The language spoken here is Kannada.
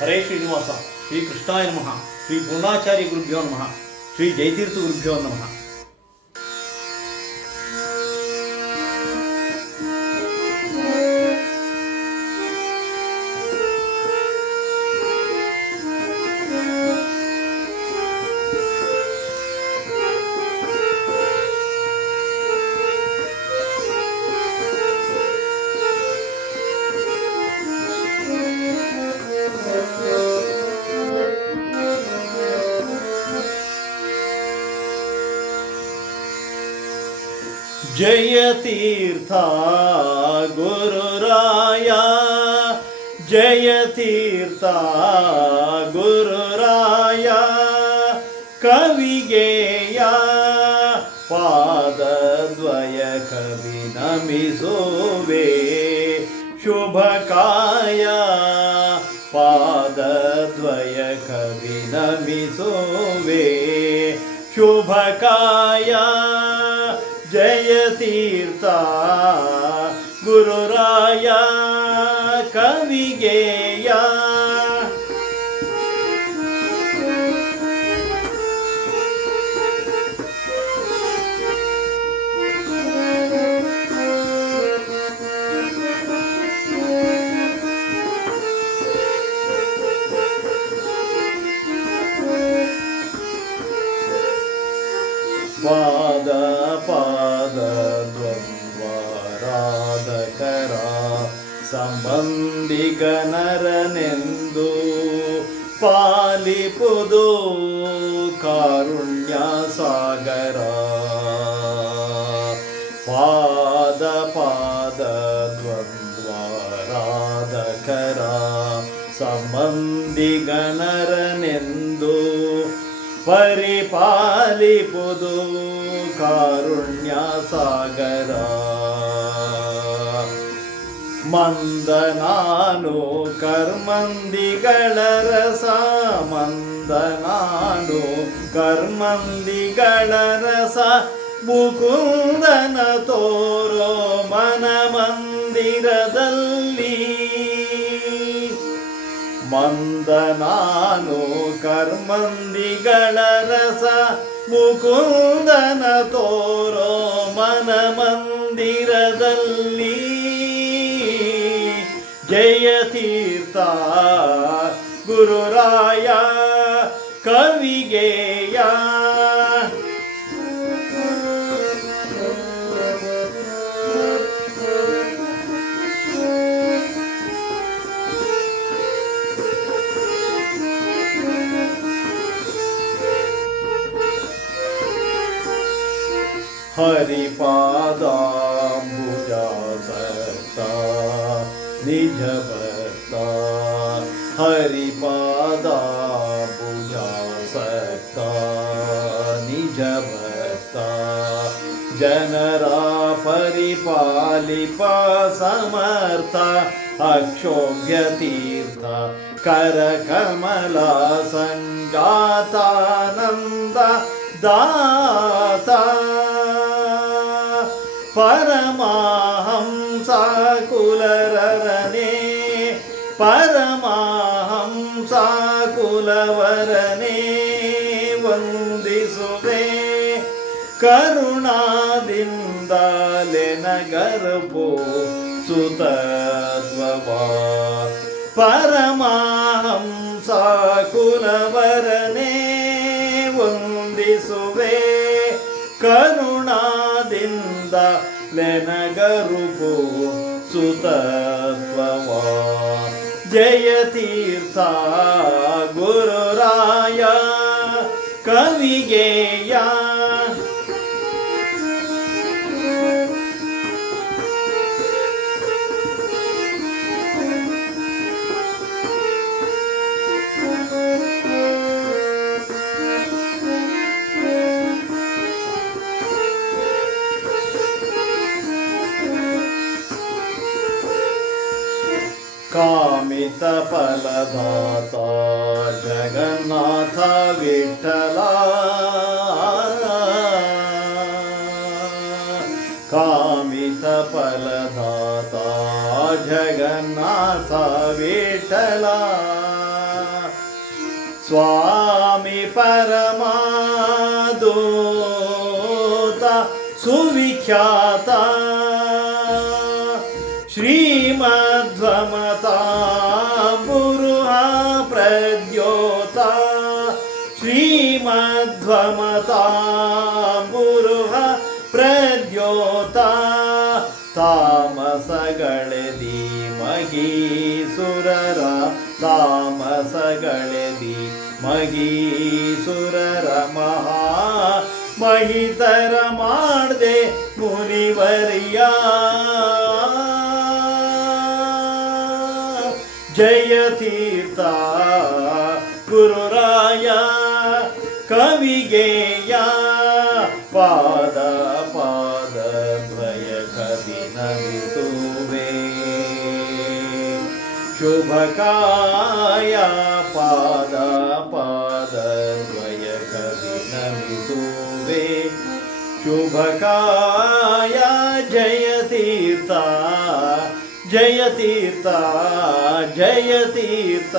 ಹರೇ ಶ್ರೀನಿವಾಸ. ಶ್ರೀ ಕೃಷ್ಣಾಯ ನಮಃ. ಶ್ರೀ ಪೂರ್ಣಾಚಾರ್ಯ ಗುರುಭ್ಯೋ ನಮಃ. ಶ್ರೀ ಜಯತೀರ್ಥ ಗುರುಭ್ಯೋ ನಮಃ. ಜಯತೀರ್ಥ ಗುರುರಾಯ, ಜಯತೀರ್ಥ ಗುರುರಾಯ, ಕವಿಗೆಯ ಪಾದದ್ವಯ ಕವಿ ನಮಿಸುವೆ, ಶುಭಕಾಯ ಪಾದದ್ವಯ ಕವಿ ನಮಿಸುವೆ, ಶುಭಕಾಯ ಜಯತೀರ್ಥ ಗುರುರಾಯ, ಕವಿಗೆಯ ಪಾದ ಪಾದ ದ್ವಂದ್ವರಾಧಕರ ಸಂಬಂಧಿಗನರನೆಂದು ಪಾಲಿಪುದು ಕಾರುಣ್ಯ ಸಾಗರ. ಪಾದ ಪಾದ ದ್ವಂದ್ವರಾಧಕರ ಸಂಬಂಧಿಗನರನೆಂದು ಪರಿಪಾಲಿಪುದು ಕಾರುಣ್ಯ ಸಾಗರ. ಮಂದನಾನು ಕರ್ಮಂದಿಗಳ ರಸ, ಮಂದನಾನು ಕರ್ಮಂದಿಗಳ ರಸ, ಮುಕುಂದನ ತೋರೋ ಮನ ಮಂದಿರದಲ್ಲಿ. ಮಂದನಾನು ಕರ್ಮಂದಿಗಳ ರಸ, ಮುಕುಂದನ ತೋರೋ ಮನ ಮಂದಿರದಲ್ಲಿ. ಜಯತೀರ್ಥ ಗುರುರಾಯ, ಕವಿಗೆಯ ಹರಿಪಾದಾಂಬುಜಾಸಕ್ತ ನಿಜ ಭಕ್ತ, ಹರಿಪಾದಾಂಬುಜಾಸಕ್ತ ನಿಜ ಭಕ್ತ. ಜನರ ಪರಿಪಾಲಿಪ ಸಮರ್ಥ, ಅಕ್ಷೋಭ್ಯ ತೀರ್ಥ ಕರಕಮಲ ಸಂಜಾತಾನಂದ ದಾತ. ಪರಮಹಂಸ ಕುಲರರನೇ, ಪರಮಹಂಸ ಕುಲವರನೇ ವಂದಿಸುವೆ, ಕರುಣಾದಿಂದಲೆನಗರ್ಭೋ ಸುತತ್ವವ. ಪರಮಹಂಸ ಕುಲವರನೇ ವಂದಿಸುವೆ, ಕರುಣಾದಿಂದ ಲೆನಗರುಪೋ ಸುತತ್ವವ. ಜಯತೀರ್ಥ ಗುರುರಾಯ, ಕವಿಗೆಯ ಕಾಮಿತ ಫಲದಾತ ಜಗನ್ನಾಥ ವಿಠಲ. ಕಾಮಿತ ಫಲದಾತ ಜಗನ್ನಾಥ ವಿಠಲ. स्वामी परमादूत सुविख्याता श्रीमध्वमता पुरुष प्रद्योता श्रीमध्वमता पुरुष प्रद्योता तामसगळेदी महीसुरर तामसगळेदी महीसुरर महा महितर माड्दे मुनिवर्य जयतीर्थ गुरुराय कविगेय पाद पाद ದ್ವಯ ಕವಿ ನಮಿಸುವೆ ಶುಭಕಾಯ ಪಾದ ಪಾದ ದ್ವಯ ಕವಿ ನಮಿಸುವೆ ಶುಭಕಾಯ ಜಯತೀರ್ಥ ಜಯತೀರ್ಥ ಜಯತೀರ್ಥ